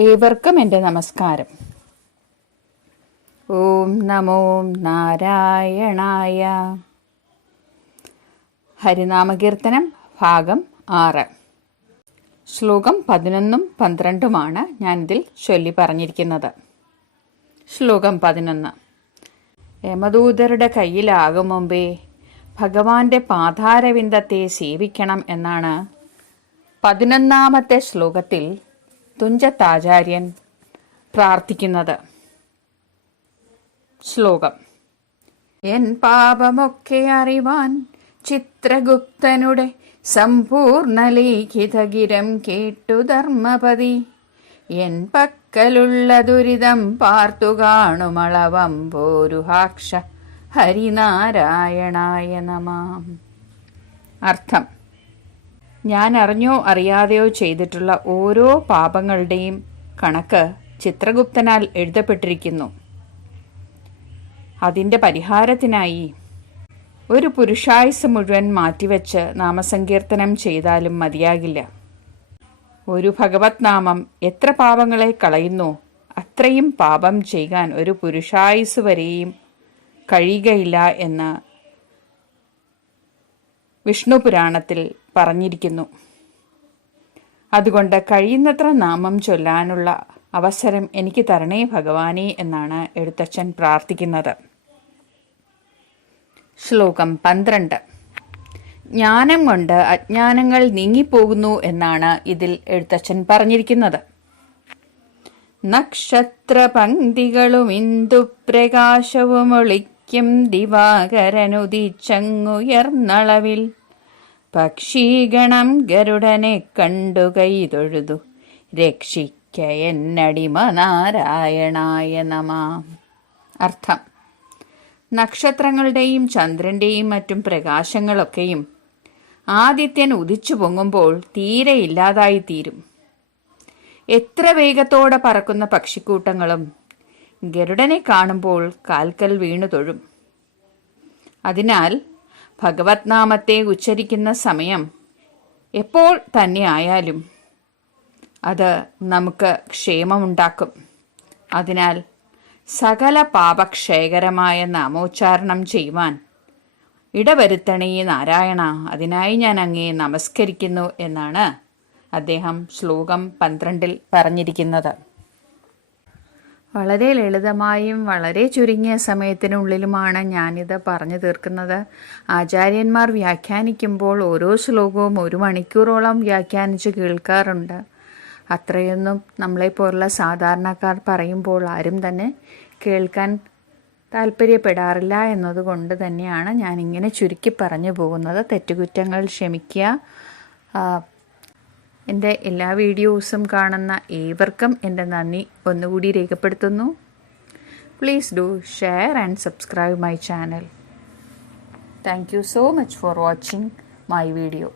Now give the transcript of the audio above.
ഏവർക്കും എൻ്റെ നമസ്കാരം. ഓം നമോ നാരായണായ. ഹരിനാമകീർത്തനം ഭാഗം 6. ശ്ലോകം 11ഉം 12ഉമാണ് ഞാനിതിൽ ചൊല്ലി പറഞ്ഞിരിക്കുന്നത്. ശ്ലോകം 11. യമദൂതരുടെ കയ്യിലാകും മുമ്പേ ഭഗവാന്റെ പാതാരവിന്ദത്തെ സേവിക്കണം എന്നാണ് 11ാമത്തെ ശ്ലോകത്തിൽ തുഞ്ചത്താചാര്യൻ പ്രാർത്ഥിക്കുന്നത്. ശ്ലോകം. എൻ പാപമൊക്കെ അറിവാൻ ചിത്രഗുപ്തനുടെ സമ്പൂർണ്ണ ലിഖിതഗിരം കേട്ടു ധർമ്മപതി, എൻ പക്കലുള്ള ദുരിതം പാർത്തു കാണുമളവമ്പോരുഹാക്ഷ ഹരിനാരായണായ നമഃ. അർത്ഥം: ഞാൻ അറിഞ്ഞോ അറിയാതെയോ ചെയ്തിട്ടുള്ള ഓരോ പാപങ്ങളുടെയും കണക്ക് ചിത്രഗുപ്തനാൽ എഴുതപ്പെട്ടിരിക്കുന്നു. അതിൻ്റെ പരിഹാരത്തിനായി ഒരു പുരുഷായുസ് മുഴുവൻ മാറ്റിവെച്ച് നാമസങ്കീർത്തനം ചെയ്താലും മതിയാകില്ല. ഒരു ഭഗവത് നാമം എത്ര പാപങ്ങളെ കളയുന്നു അത്രയും പാപം ചെയ്യാൻ ഒരു പുരുഷായുസ് വരെയും കഴിയുകയില്ല എന്ന് വിഷ്ണു പുരാണത്തിൽ പറഞ്ഞിരിക്കുന്നു. അതുകൊണ്ട് കഴിയുന്നത്ര നാമം ചൊല്ലാനുള്ള അവസരം എനിക്ക് തരണേ ഭഗവാനേ എന്നാണ് എഴുത്തച്ഛൻ പ്രാർത്ഥിക്കുന്നത്. ശ്ലോകം 12. ജ്ഞാനം കൊണ്ട് അജ്ഞാനങ്ങൾ നീങ്ങിപ്പോകുന്നു എന്നാണ് ഇതിൽ എഴുത്തച്ഛൻ പറഞ്ഞിരിക്കുന്നത്. നക്ഷത്രപംക്തികളും ഇന്ദുപ്രകാശവും ഒളിക്കും ദിവാകരനുദിച്ചങ്ങുയർന്നളവിൽ, പക്ഷീഗണം ഗരുഡനെ കണ്ടു കൈതൊഴുതു രക്ഷിക്ക എന്നടിമ നാരായണായ നമഃ. അർത്ഥം: നക്ഷത്രങ്ങളുടെയും ചന്ദ്രന്റെയും മറ്റും പ്രകാശങ്ങളൊക്കെയും ആദിത്യൻ ഉദിച്ചു പൊങ്ങുമ്പോൾ തീരെ ഇല്ലാതായിത്തീരും. എത്ര വേഗത്തോടെ പറക്കുന്ന പക്ഷിക്കൂട്ടങ്ങളും ഗരുഡനെ കാണുമ്പോൾ കാൽക്കൽ വീണു തൊഴും. അതിനാൽ ഭഗവത് നാമത്തെ ഉച്ചരിക്കുന്ന സമയം എപ്പോൾ തന്നെ ആയാലും അത് നമുക്ക് ക്ഷേമമുണ്ടാക്കും. അതിനാൽ സകല പാപക്ഷയകരമായ നാമോച്ചാരണം ചെയ്യുവാൻ ഇടവരുത്തണേ നാരായണ, അതിനായി ഞാൻ അങ്ങയെ നമസ്കരിക്കുന്നു എന്നാണ് അദ്ദേഹം ശ്ലോകം 12 പറഞ്ഞിരിക്കുന്നത്. വളരെ ലളിതമായും വളരെ ചുരുങ്ങിയ സമയത്തിനുള്ളിലുമാണ് ഞാനിത് പറഞ്ഞു തീർക്കുന്നത്. ആചാര്യന്മാർ വ്യാഖ്യാനിക്കുമ്പോൾ ഓരോ ശ്ലോകവും 1 മണിക്കൂറോളം വ്യാഖ്യാനിച്ച് കേൾക്കാറുണ്ട്. അത്രയൊന്നും നമ്മളെപ്പോലുള്ള സാധാരണക്കാർ പറയുമ്പോൾ ആരും തന്നെ കേൾക്കാൻ താല്പര്യപ്പെടാറില്ല എന്നതുകൊണ്ട് തന്നെയാണ് ഞാനിങ്ങനെ ചുരുക്കി പറഞ്ഞു പോകുന്നത്. തെറ്റുകുറ്റങ്ങൾ ക്ഷമിക്കുക. എൻ്റെ എല്ലാ വീഡിയോസും കാണുന്ന ഏവർക്കും എൻ്റെ നന്ദി ഒന്നുകൂടി രേഖപ്പെടുത്തുന്നു. Please do share and subscribe my channel. Thank you so much for watching my video.